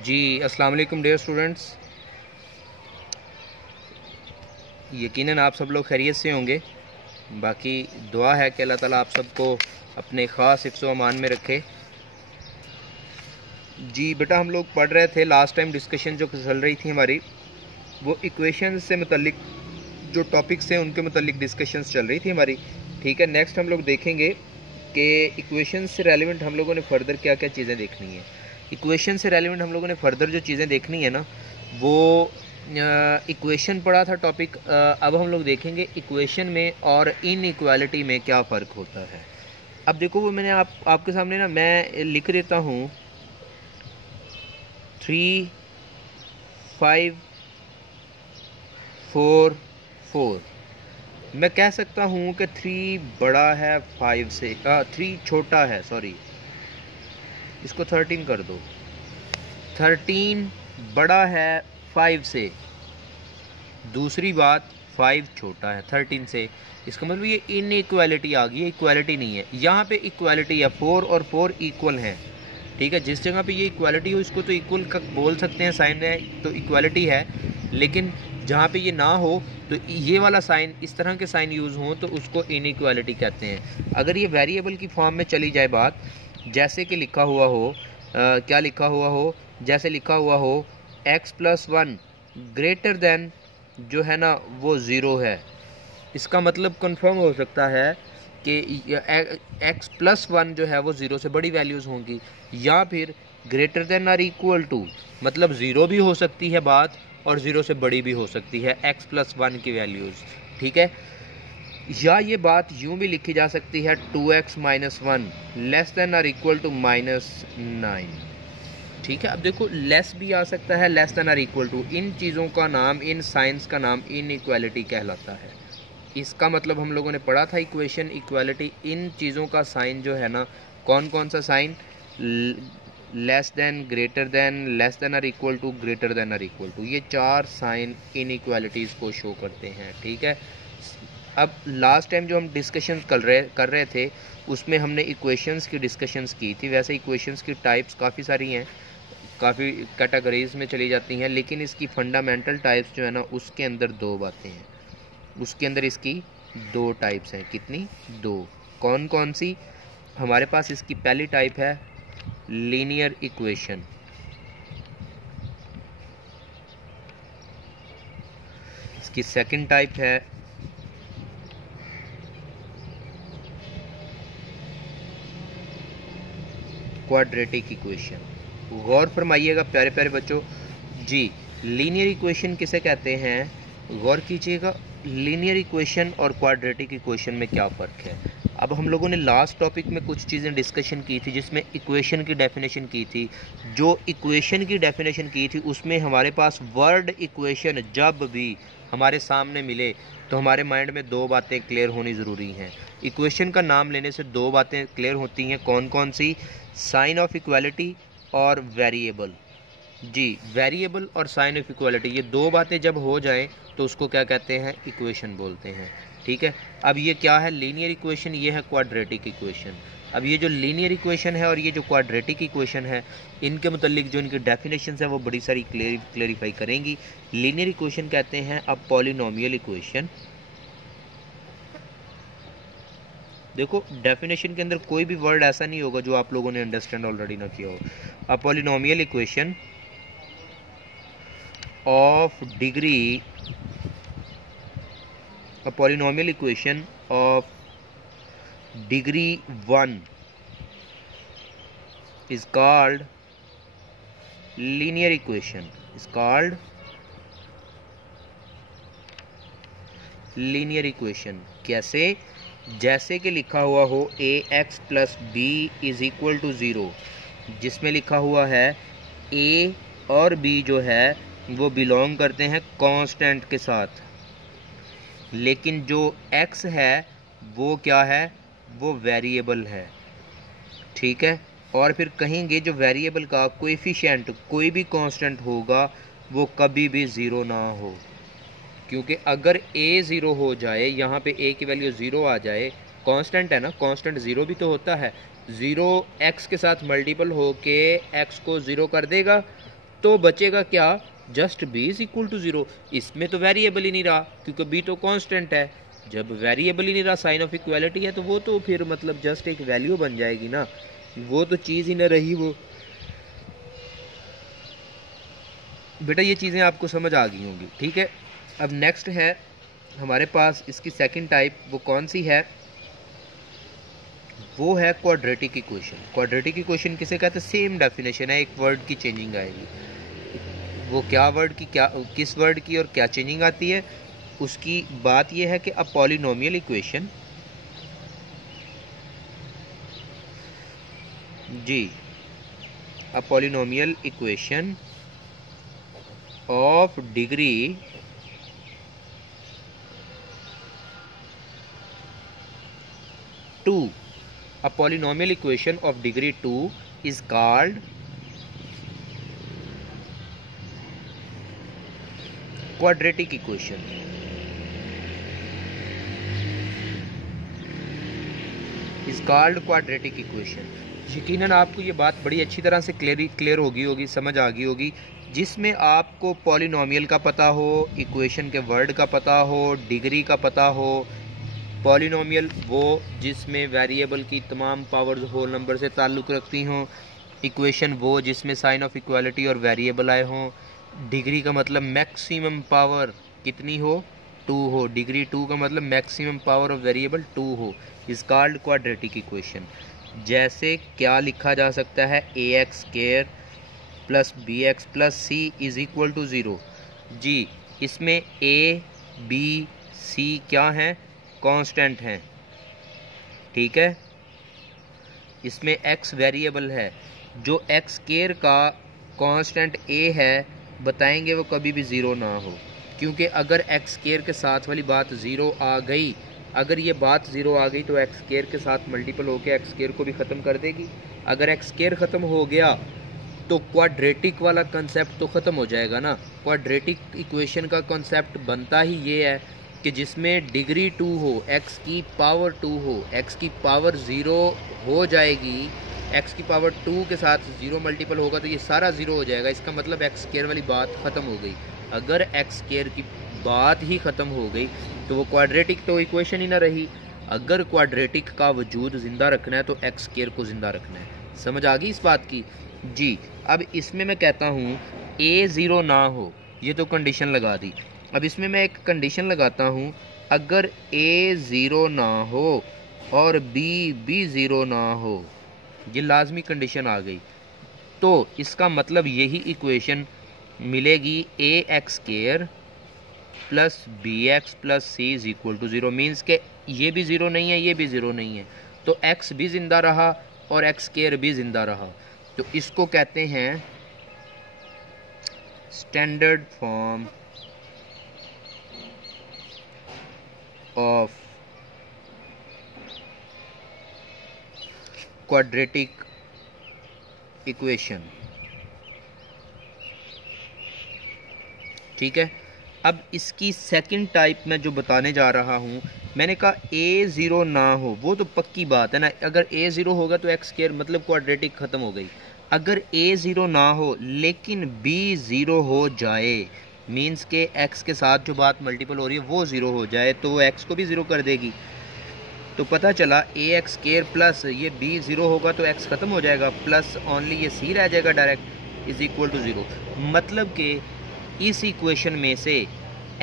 जी अस्सलाम वालेकुम dear students, यकीनन आप सब लोग खैरियत से होंगे। बाकी दुआ है कि अल्लाह ताला आप सबको अपने ख़ास हिफ्ज़ व अमान में रखे। जी बेटा, हम लोग पढ़ रहे थे, लास्ट टाइम डिस्कशन जो चल रही थी हमारी, वो इक्वेशन से मुतल्लिक जो टॉपिक्स हैं उनके मुतल्लिक डिस्कशंस चल रही थी हमारी। ठीक है, नेक्स्ट हम लोग देखेंगे कि इक्वेशन से रेलिवेंट हम लोगों ने फ़र्दर क्या क्या चीज़ें देखनी है। इक्वेशन से रेलिवेंट हम लोगों ने फ़र्दर जो चीज़ें देखनी है ना, वो इक्वेशन पढ़ा था टॉपिक। अब हम लोग देखेंगे इक्वेशन में और इनइक्वालिटी में क्या फ़र्क होता है। अब देखो, वो मैंने आपके सामने ना मैं लिख देता हूँ 3 5 4 4। मैं कह सकता हूँ कि 3 बड़ा है 5 से, 3 छोटा है, सॉरी इसको 13 कर दो। 13 बड़ा है 5 से। दूसरी बात, 5 छोटा है 13 से। इसका मतलब ये इनइक्वालिटी आ गई है, इक्वालिटी नहीं है। यहाँ पे इक्वालिटी है, 4 और 4 इक्वल हैं। ठीक है, जिस जगह पे ये इक्वालिटी हो इसको तो इक्वल का बोल सकते हैं, साइन है तो इक्वालिटी है। लेकिन जहाँ पे ये ना हो तो ये वाला साइन, इस तरह के साइन यूज़ हों तो उसको इनइक्वालिटी कहते हैं। अगर ये वेरिएबल की फॉर्म में चली जाए बात, जैसे कि लिखा हुआ हो, क्या लिखा हुआ हो, जैसे लिखा हुआ हो x+1 ग्रेटर देन जो है ना वो 0 है। इसका मतलब कंफर्म हो सकता है कि x+1 जो है वो 0 से बड़ी वैल्यूज़ होंगी, या फिर greater than or equal to, मतलब 0 भी हो सकती है बात और 0 से बड़ी भी हो सकती है x+1 की वैल्यूज़। ठीक है, या ये बात यूँ भी लिखी जा सकती है 2x - 1 less than or equal to -9। ठीक है, अब देखो लेस भी आ सकता है, less than or equal to. इन चीज़ों का नाम, इन साइंस का नाम इनइक्वालिटी कहलाता है। इसका मतलब हम लोगों ने पढ़ा था इक्वेशन, इक्वालिटी। इन चीज़ों का साइन जो है ना, कौन कौन सा sign, less than, greater than, less than or equal to, greater than or equal to, ये 4 साइन इनइक्वालिटीज़ को शो करते हैं। ठीक है, अब लास्ट टाइम जो हम डिस्कशन कर रहे थे उसमें हमने इक्वेशंस की डिस्कशंस की थी। वैसे इक्वेशंस की टाइप्स काफ़ी सारी हैं, काफ़ी कैटेगरीज में चली जाती हैं, लेकिन इसकी फंडामेंटल टाइप्स जो है ना उसके अंदर 2 बातें हैं। उसके अंदर इसकी 2 टाइप्स हैं। कितनी? 2। कौन कौन सी? हमारे पास इसकी पहली टाइप है लीनियर इक्वेशन। इसकी सेकंड टाइप है क्वाड्रेटिक इक्वेशन। गौर फरमाइएगा प्यारे प्यारे बच्चों जी, लीनियर इक्वेशन किसे कहते हैं? गौर कीजिएगा, लीनियर इक्वेशन और क्वाड्रेटिक इक्वेशन में क्या फ़र्क है। अब हम लोगों ने लास्ट टॉपिक में कुछ चीज़ें डिस्कशन की थी जिसमें इक्वेशन की डेफिनेशन की थी। जो इक्वेशन की डेफिनेशन की थी उसमें हमारे पास वर्ड इक्वेशन जब भी हमारे सामने मिले तो हमारे माइंड में 2 बातें क्लियर होनी ज़रूरी हैं। इक्वेशन का नाम लेने से 2 बातें क्लियर होती हैं। कौन कौन सी? साइन ऑफ इक्वालिटी और वेरिएबल। जी, वेरिएबल और साइन ऑफ इक्वालिटी, ये 2 बातें जब हो जाएं तो उसको क्या कहते हैं? इक्वेशन बोलते हैं। ठीक है, अब ये क्या है? लीनियर इक्वेशन, ये है क्वाड्रेटिक इक्वेशन। अब ये जो लीनियर इक्वेशन है और ये जो क्वाड्रेटिक इक्वेशन है, इनके मुतल्लिक जो इनकी डेफिनेशन है वो बड़ी सारी क्लेरिफाई करेंगी। लीनियर इक्वेशन कहते हैं अब पॉलिनोमियल इक्वेशन। देखो, डेफिनेशन के अंदर कोई भी वर्ड ऐसा नहीं होगा जो आप लोगों ने अंडरस्टैंड ऑलरेडी ना किया हो। अ polynomial equation of degree, a polynomial equation of degree 1 is called linear equation, is called linear equation। कैसे? जैसे कि लिखा हुआ हो ax + b is equal to 0, जिसमें लिखा हुआ है a और b जो है वो बिलोंग करते हैं कांस्टेंट के साथ, लेकिन जो x है वो क्या है? वो वेरिएबल है। ठीक है, और फिर कहेंगे जो वेरिएबल का कोएफिशिएंट कोई भी कांस्टेंट होगा वो कभी भी 0 ना हो, क्योंकि अगर a 0 हो जाए, यहाँ पे a की वैल्यू 0 आ जाए, कांस्टेंट है ना, कांस्टेंट 0 भी तो होता है, 0 x के साथ मल्टीपल हो के x को 0 कर देगा, तो बचेगा क्या, just b is equal to 0। इसमें तो वेरिएबल ही नहीं रहा क्योंकि b तो कांस्टेंट है। जब वेरिएबल ही नहीं रहा, साइन ऑफ इक्वालिटी है, तो वो तो फिर मतलब जस्ट एक वैल्यू बन जाएगी ना, वो तो चीज़ ही ना रही वो। बेटा ये चीज़ें आपको समझ आ गई होंगी, ठीक है। अब नेक्स्ट है हमारे पास इसकी सेकंड टाइप, वो कौन सी है, वो है क्वाड्रेटिक इक्वेशन। क्वाड्रेटिक इक्वेशन किसे कहते हैं, सेम डेफिनेशन है, एक वर्ड की चेंजिंग आएगी। वो क्या वर्ड की, क्या किस वर्ड की और क्या चेंजिंग आती है, उसकी बात यह है कि अ पॉलिनोमियल इक्वेशन, जी, a polynomial equation of degree 2, a polynomial equation of degree 2 is called quadratic equation। is called quadratic equation। यकीनन आपको ये बात बड़ी अच्छी तरह से क्लियर होगी, समझ आ गई होगी, जिसमें आपको पॉलिनोमियल का पता हो, इक्वेशन के वर्ड का पता हो, डिग्री का पता हो। पॉलिनोमियल वो जिसमें वेरिएबल की तमाम पावर्स होल नंबर से ताल्लुक़ रखती हों, इक्वेशन वो जिसमें साइन ऑफ इक्वालिटी और वेरिएबल आए हों। डिग्री का मतलब मैक्सिमम पावर कितनी हो, 2 हो। डिग्री 2 का मतलब मैक्सिमम पावर ऑफ वेरिएबल 2 हो। Is called quadratic equation. जैसे क्या लिखा जा सकता है, ax² plus bx plus c is equal to 0। जी, इसमें a b c क्या हैं, कांस्टेंट हैं, ठीक है। इसमें x वेरिएबल है, जो x² का कांस्टेंट a है, बताएंगे वो कभी भी 0 ना हो, क्योंकि अगर x² के साथ वाली बात 0 आ गई, अगर ये बात 0 आ गई तो x² के साथ मल्टीपल होकर x² को भी ख़त्म कर देगी। अगर x² ख़त्म हो गया तो क्वाड्रेटिक वाला कंसेप्ट तो ख़त्म हो जाएगा ना। क्वाड्रेटिक इक्वेशन का कंसेप्ट बनता ही ये है कि जिसमें डिग्री 2 हो, x की पावर 2 हो, x की पावर 0 हो जाएगी, x की पावर 2 के साथ 0 मल्टीपल होगा तो ये सारा 0 हो जाएगा। इसका मतलब x² वाली बात ख़त्म हो गई। अगर x² की बात ही ख़त्म हो गई तो वो क्वाड्रेटिक तो इक्वेशन ही ना रही। अगर क्वाड्रेटिक का वजूद ज़िंदा रखना है तो x² को ज़िंदा रखना है। समझ आ गई इस बात की? जी। अब इसमें मैं कहता हूँ a 0 ना हो, ये तो कंडीशन लगा दी। अब इसमें मैं एक कंडीशन लगाता हूँ, अगर a 0 ना हो और b 0 ना हो, ये लाजमी कंडीशन आ गई, तो इसका मतलब यही इक्वेशन मिलेगी ax² plus bx plus c is equal to 0। Means के ये भी 0 नहीं है, ये भी 0 नहीं है, तो x भी ज़िंदा रहा और x² भी ज़िंदा रहा। तो इसको कहते हैं standard form of quadratic equation, ठीक है। अब इसकी सेकंड टाइप में जो बताने जा रहा हूँ, मैंने कहा a 0 ना हो, वो तो पक्की बात है ना। अगर a 0 होगा तो x² मतलब क्वाड्रेटिक ख़त्म हो गई। अगर a 0 ना हो लेकिन b 0 हो जाए, मीन्स के x के साथ जो बात मल्टीपल हो रही है वो 0 हो जाए, तो वो x को भी 0 कर देगी। तो पता चला ax² प्लस ये b 0 होगा तो x ख़त्म हो जाएगा, प्लस ओनली ये c रह जाएगा डायरेक्ट, इज इक्वल टू 0। मतलब कि इस इक्वेशन में से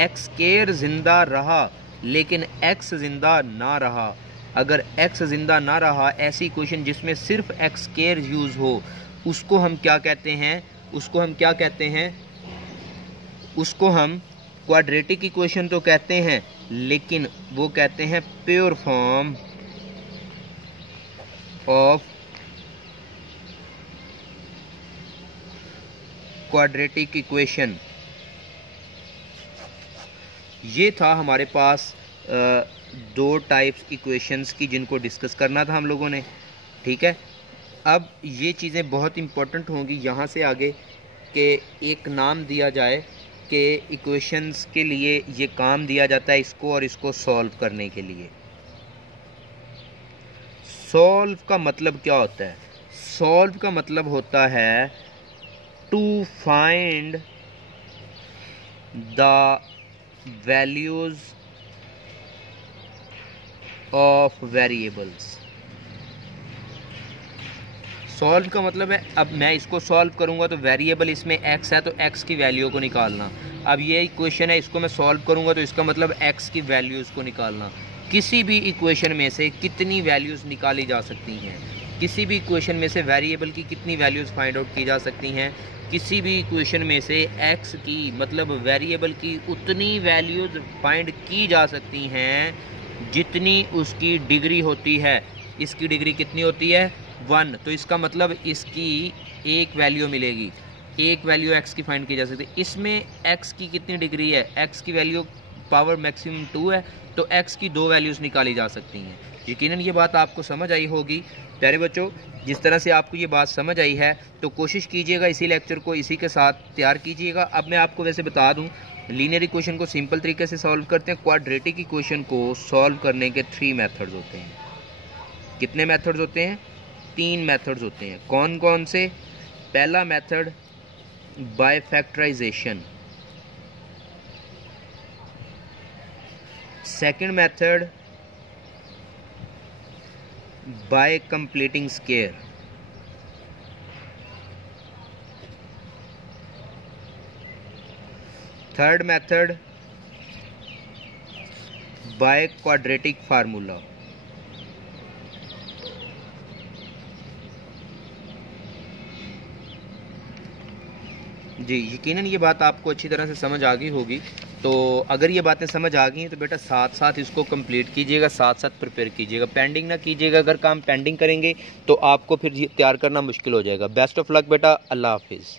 x² ज़िंदा रहा लेकिन x ज़िंदा ना रहा। अगर x ज़िंदा ना रहा, ऐसी इक्वेशन जिसमें सिर्फ x² यूज़ हो, उसको हम क्या कहते हैं, उसको हम क्या कहते हैं, उसको हम क्वाड्रेटिक इक्वेशन तो कहते हैं, लेकिन वो कहते हैं pure form of quadratic equation. ये था हमारे पास दो टाइप्स इक्वेशंस की जिनको डिस्कस करना था हम लोगों ने, ठीक है। अब ये चीज़ें बहुत इम्पोर्टेंट होंगी यहाँ से आगे कि एक नाम दिया जाए कि इक्वेशंस के लिए ये काम दिया जाता है इसको और इसको सॉल्व करने के लिए। सॉल्व का मतलब क्या होता है? सॉल्व का मतलब होता है to find the values of variables. Solve का मतलब है, अब मैं इसको सॉल्व करूंगा तो वेरिएबल इसमें x है तो x की वैल्यू को निकालना। अब ये इक्वेशन है, इसको मैं सॉल्व करूंगा तो इसका मतलब x की वैल्यूज़ को निकालना। किसी भी इक्वेशन में से कितनी वैल्यूज़ निकाली जा सकती हैं, किसी भी इक्वेशन में से वेरिएबल की कितनी वैल्यूज़ फाइंड आउट की जा सकती हैं, किसी भी इक्वेशन में से x की मतलब वेरिएबल की उतनी वैल्यूज़ फाइंड की जा सकती हैं जितनी उसकी डिग्री होती है। इसकी डिग्री कितनी होती है? 1। तो इसका मतलब इसकी एक वैल्यू मिलेगी, एक वैल्यू x की फाइंड की जा सकती है। इसमें x की कितनी डिग्री है? x की वैल्यू पावर मैक्सिमम 2 है, तो x की 2 वैल्यूज़ निकाली जा सकती हैं। यकीनन ये बात आपको समझ आई होगी प्यारे बच्चों। जिस तरह से आपको ये बात समझ आई है तो कोशिश कीजिएगा इसी लेक्चर को इसी के साथ तैयार कीजिएगा। अब मैं आपको वैसे बता दूं, लीनियर इक्वेशन को सिंपल तरीके से सॉल्व करते हैं। क्वाड्रेटिक इक्वेशन को सॉल्व करने के 3 मेथड्स होते हैं। कितने मेथड्स होते हैं? 3 मेथड्स होते हैं। कौन कौन से? पहला method by factorization, second method by completing square, third method by quadratic formula. जी यकीनन ये बात आपको अच्छी तरह से समझ आ गई होगी। तो अगर ये बातें समझ आ गई हैं तो बेटा साथ साथ इसको कंप्लीट कीजिएगा, साथ साथ प्रिपेयर कीजिएगा, पेंडिंग ना कीजिएगा। अगर काम पेंडिंग करेंगे तो आपको फिर तैयार करना मुश्किल हो जाएगा। बेस्ट ऑफ लक बेटा, अल्लाह हाफिज़।